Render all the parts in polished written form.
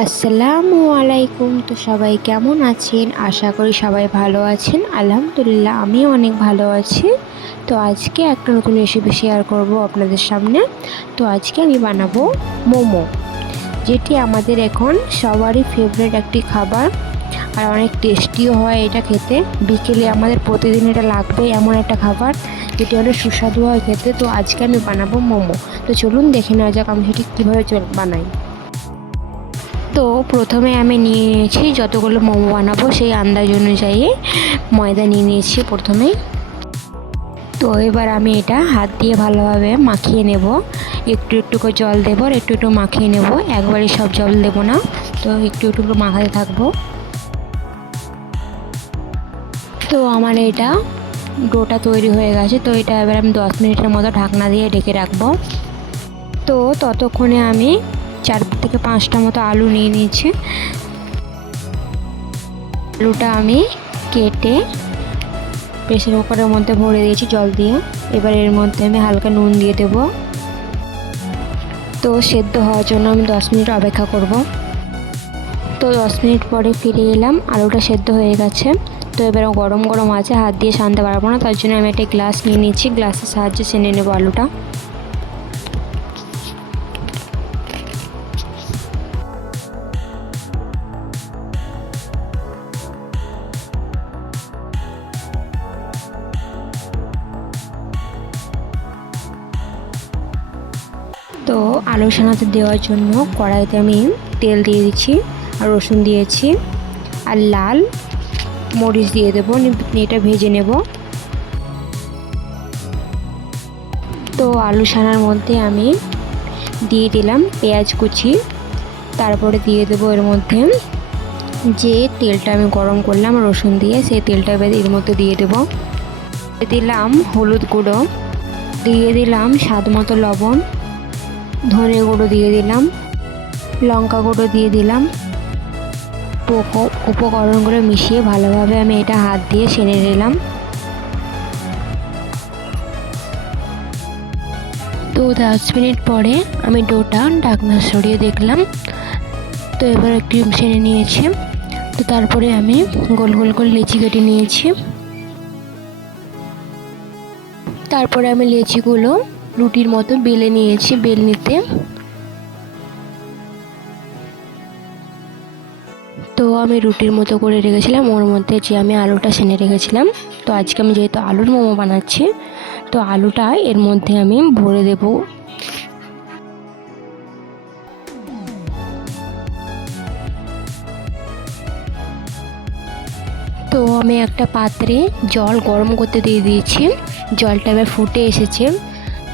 আসসালামু আলাইকুম। তো সবাই কেমন আছেন? আশা করি সবাই ভালো আছেন। আলহামদুলিল্লাহ আমিও অনেক ভালো আছি। তো আজকে একটা নতুন রেসিপি শেয়ার করব আপনাদের সামনে। তো আজকে আমি বানাবো মোমো, যেটি আমাদের এখন সবারই ফেভারিট একটি খাবার, আর অনেক টেস্টিও হয় এটা খেতে। বিকেলে আমাদের প্রতিদিন এটা লাগবে এমন একটা খাবার, যেটি অনেক সুস্বাদু হয় খেতে। তো আজকে আমি বানাবো মোমো। তো চলুন দেখে নেওয়া যাক আমি সেটি কীভাবে বানাই। তো প্রথমে আমি নিয়ে নিয়েছি যতগুলো মোমো বানাবো সেই আন্দাজ অনুযায়ী ময়দা নিয়ে নিয়েছি প্রথমেই। তো এবার আমি এটা হাত দিয়ে ভালোভাবে মাখিয়ে নেব। একটু একটু করে জল দেবো আর একটু একটু মাখিয়ে নেব, একবারই সব জল দেব না। তো একটু একটু করে মাখাতে থাকবো। তো আমার এটা ডোটা তৈরি হয়ে গেছে। তো এটা এবার আমি 10 মিনিটের মতো ঢাকনা দিয়ে ঢেকে রাখবো। তো ততক্ষণে আমি 4 থেকে 5টা মতো আলু নিয়ে নিয়েছি। আলুটা আমি কেটে প্রেসার কুকারের মধ্যে ভরে দিয়েছি জল দিয়ে। এবার এর মধ্যে আমি হালকা নুন দিয়ে দেব। তো সেদ্ধ হওয়ার জন্য আমি 10 মিনিট অপেক্ষা করব। তো 10 মিনিট পরে ফিরে এলাম, আলুটা সেদ্ধ হয়ে গেছে। তো এবার গরম গরম আছে, হাত দিয়ে ছানতে পারবো না, তার জন্য আমি একটা গ্লাস নিয়ে নিচ্ছি। গ্লাসের সাহায্যে ছেনে নেব আলুটা। তো আলু সানাতে দেওয়ার জন্য কড়াইতে আমি তেল দিয়ে দিচ্ছি, আর রসুন দিয়েছি, আর লাল মরিচ দিয়ে দেবো। এটা ভেজে নেব। তো আলু সানার মধ্যে আমি দিয়ে দিলাম পেঁয়াজ কুচি। তারপরে দিয়ে দেবো এর মধ্যে যে তেলটা আমি গরম করলাম রসুন দিয়ে, সেই তেলটা এবার এর মধ্যে দিয়ে দেবো। দিলাম হলুদ গুঁড়ো, দিয়ে দিলাম স্বাদ মতো লবণ, ধনে গুঁড়ো দিয়ে দিলাম, লঙ্কা গুঁড়ো দিয়ে দিলাম। উপকরণগুলো মিশিয়ে ভালোভাবে আমি এটা হাত দিয়ে ছেনে নিলাম। তো 10 মিনিট পরে আমি ডোটা ঢাকনা সরিয়ে দেখলাম। তো এবার একটু ছেনে নিয়েছি। তো তারপরে আমি গোল গোল করে লেচি কেটে নিয়েছি। তারপরে আমি লেচিগুলো রুটির মতো বেলে নিয়েছি বেলনিতে। তো আমি রুটির মতো করে রেখেছিলাম, ওর মধ্যে যে আমি আলুটা ছেনে রেখেছিলাম। তো আজকে আমি যেহেতু আলুর মোমো বানাচ্ছি, তো আলুটা এর মধ্যে আমি ভরে দেব। তো আমি একটা পাত্রে জল গরম করতে দিয়ে দিয়েছি। জলটা এবার ফুটে এসেছে।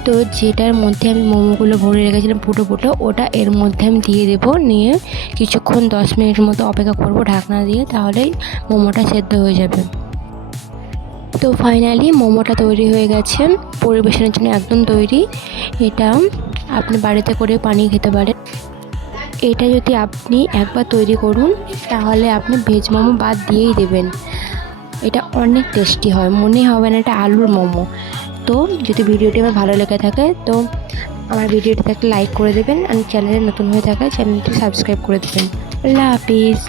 তো যেটার মধ্যে আমি মোমোগুলো ভরে রেখেছিলাম ফুটো ফুটো, ওটা এর মধ্যে আমি দিয়ে দেবো। নিয়ে কিছুক্ষণ 10 মিনিটের মতো অপেক্ষা করব ঢাকনা দিয়ে, তাহলেই মোমোটা সেদ্ধ হয়ে যাবে। তো ফাইনালি মোমোটা তৈরি হয়ে গেছে, পরিবেশনের জন্য একদম তৈরি। এটা আপনি বাড়িতে করে বানিয়ে খেতে পারেন। এটা যদি আপনি একবার তৈরি করুন, তাহলে আপনি ভেজ মোমো বাদ দিয়েই দেবেন। এটা অনেক টেস্টি হয়, মনে হবে না এটা আলুর মোমো। তো যদি ভিডিওটি আমার ভালো লেগে থাকে, তো আমার ভিডিওটিতে একটা লাইক করে দেবেন, আর চ্যানেলে নতুন হয়ে থাকলে চ্যানেলটি সাবস্ক্রাইব করে দেবেন। আল্লাহ হাফিজ।